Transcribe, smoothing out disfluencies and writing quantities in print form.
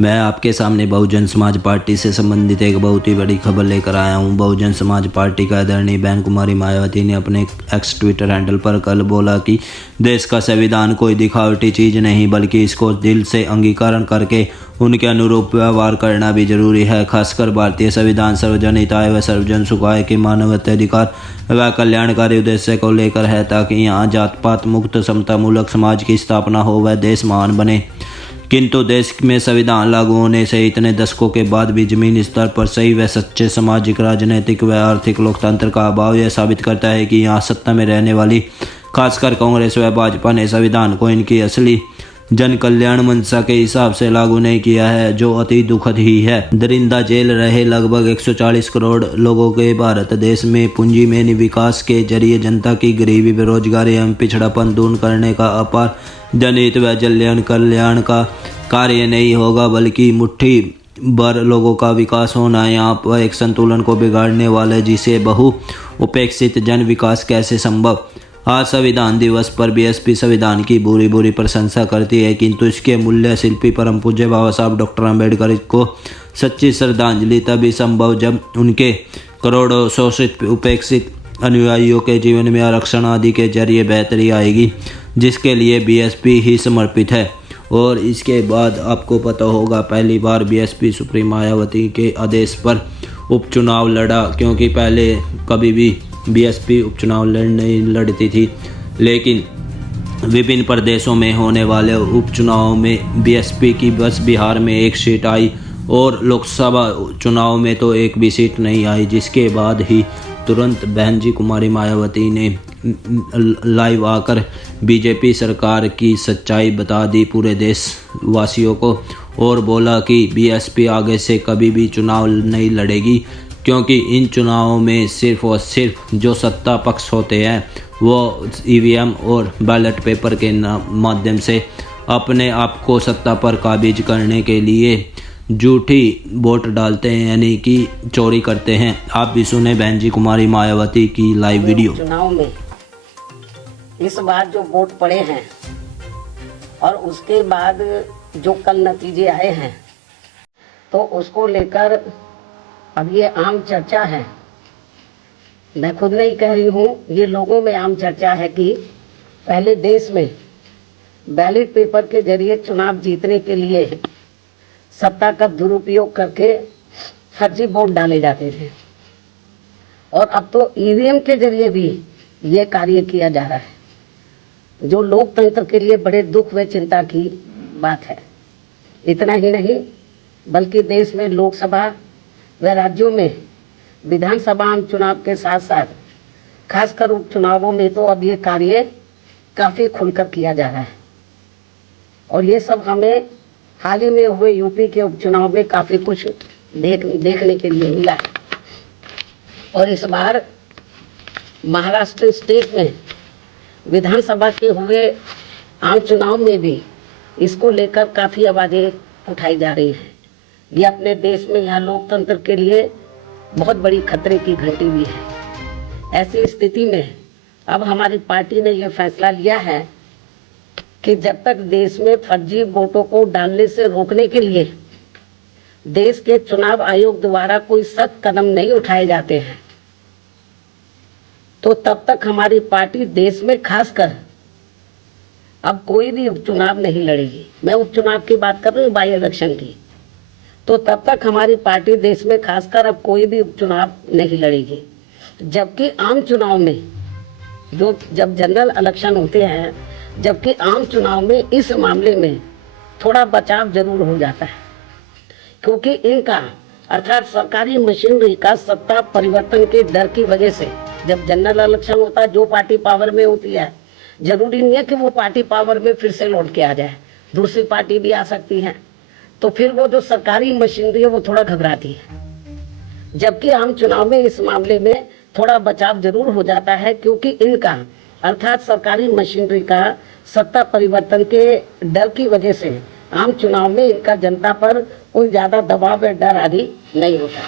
मैं आपके सामने बहुजन समाज पार्टी से संबंधित एक बहुत ही बड़ी खबर लेकर आया हूं। बहुजन समाज पार्टी का आदरणीय बहन कुमारी मायावती ने अपने एक्स ट्विटर हैंडल पर कल बोला कि देश का संविधान कोई दिखावटी चीज़ नहीं बल्कि इसको दिल से अंगीकरण करके उनके अनुरूप व्यवहार करना भी जरूरी है। खासकर भारतीय संविधान सर्वजन हिताय व सर्वजन सुखाय के मानवाधिकार व कल्याणकारी उद्देश्य को लेकर है ताकि यहाँ जात पात मुक्त समता मूलक समाज की स्थापना हो व देश महान बने। किंतु देश में संविधान लागू होने से इतने दशकों के बाद भी जमीनी स्तर पर सही व सच्चे सामाजिक राजनीतिक व आर्थिक लोकतंत्र का अभाव यह साबित करता है कि यहाँ सत्ता में रहने वाली खासकर कांग्रेस व भाजपा ने संविधान को इनकी असली जन कल्याण मंशा के हिसाब से लागू नहीं किया है, जो अति दुखद ही है। दरिंदा जेल रहे लगभग 140 करोड़ लोगों के भारत देश में पूंजी में विकास के जरिए जनता की गरीबी बेरोजगारी एवं पिछड़ापन दूर करने का अपार जनहित व जन कल्याण का कार्य नहीं होगा बल्कि मुट्ठी भर लोगों का विकास होना यहाँ पर एक संतुलन को बिगाड़ने वाले जिसे बहु उपेक्षित जन विकास कैसे संभव। आज संविधान दिवस पर बीएसपी संविधान की बुरी प्रशंसा करती है, किंतु इसके मूल्य शिल्पी परम पूज्य बाबा साहब डॉक्टर अम्बेडकर को सच्ची श्रद्धांजलि तभी संभव जब उनके करोड़ों शोषित उपेक्षित अनुयायियों के जीवन में आरक्षण आदि के जरिए बेहतरी आएगी, जिसके लिए बीएसपी ही समर्पित है। और इसके बाद आपको पता होगा पहली बार बीएसपी सुप्रीम मायावती के आदेश पर उपचुनाव लड़ा, क्योंकि पहले कभी भी बीएसपी उपचुनाव नहीं लड़ती थी, लेकिन विभिन्न प्रदेशों में होने वाले उपचुनाव में बीएसपी की बस बिहार में एक सीट आई और लोकसभा चुनाव में तो एक भी सीट नहीं आई, जिसके बाद ही तुरंत बहन जी कुमारी मायावती ने लाइव आकर बीजेपी सरकार की सच्चाई बता दी पूरे देशवासियों को और बोला कि बीएसपी आगे से कभी भी चुनाव नहीं लड़ेगी, क्योंकि इन चुनावों में सिर्फ और सिर्फ जो सत्ता पक्ष होते हैं वो ईवीएम और बैलेट पेपर के माध्यम से अपने आप को सत्ता पर काबिज करने के लिए झूठी वोट डालते हैं, यानी कि चोरी करते हैं। आप भी सुने बहन जी कुमारी मायावती की लाइव वीडियो। चुनाव में इस बार जो वोट पड़े हैं और उसके बाद जो कल नतीजे आए हैं तो उसको लेकर अब ये आम चर्चा है। मैं खुद नहीं कह रही हूँ, ये लोगों में आम चर्चा है कि पहले देश में बैलेट पेपर के जरिए चुनाव जीतने के लिए सत्ता का दुरुपयोग करके फर्जी वोट डाले जाते थे और अब तो ईवीएम के जरिए भी ये कार्य किया जा रहा है, जो लोकतंत्र के लिए बड़े दुख व चिंता की बात है। इतना ही नहीं बल्कि देश में लोकसभा व राज्यों में विधानसभा चुनाव के साथ साथ खासकर उपचुनावों में तो अब ये कार्य काफी खुलकर किया जा रहा है और ये सब हमें हाल ही में हुए यूपी के उपचुनाव में काफी कुछ देखने के लिए मिला है। और इस बार महाराष्ट्र स्टेट में विधानसभा के हुए आम चुनाव में भी इसको लेकर काफी आवाजें उठाई जा रही हैं। ये अपने देश में यहाँ लोकतंत्र के लिए बहुत बड़ी खतरे की घंटी भी है। ऐसी स्थिति में अब हमारी पार्टी ने यह फैसला लिया है कि जब तक देश में फर्जी वोटों को डालने से रोकने के लिए देश के चुनाव आयोग द्वारा कोई सख्त कदम नहीं उठाए जाते हैं, तो तब तक हमारी पार्टी देश में खासकर अब कोई भी उपचुनाव नहीं लड़ेगी। मैं उपचुनाव की बात कर रही हूँ, बाई इलेक्शन की। तो तब तक हमारी पार्टी देश में खासकर अब कोई भी उपचुनाव नहीं लड़ेगी, जबकि आम चुनाव में जब जनरल इलेक्शन होते हैं, जबकि आम चुनाव में इस मामले में थोड़ा बचाव जरूर हो जाता है, क्योंकि इनका अर्थात सरकारी मशीनरी का सत्ता परिवर्तन के डर की वजह से जब जनरल इलेक्शन होता है, जो पार्टी पावर में होती है जरूरी नहीं है कि वो पार्टी पावर में फिर से लौट के आ जाए, दूसरी पार्टी भी आ सकती है, तो फिर वो जो सरकारी मशीनरी है वो थोड़ा घबराती है। जबकि आम चुनाव में इस मामले में थोड़ा बचाव जरूर हो जाता है, क्योंकि इनका अर्थात सरकारी मशीनरी का सत्ता परिवर्तन के डर की वजह से आम चुनाव में इनका जनता पर कोई ज्यादा दबाव या डर आदि नहीं होता।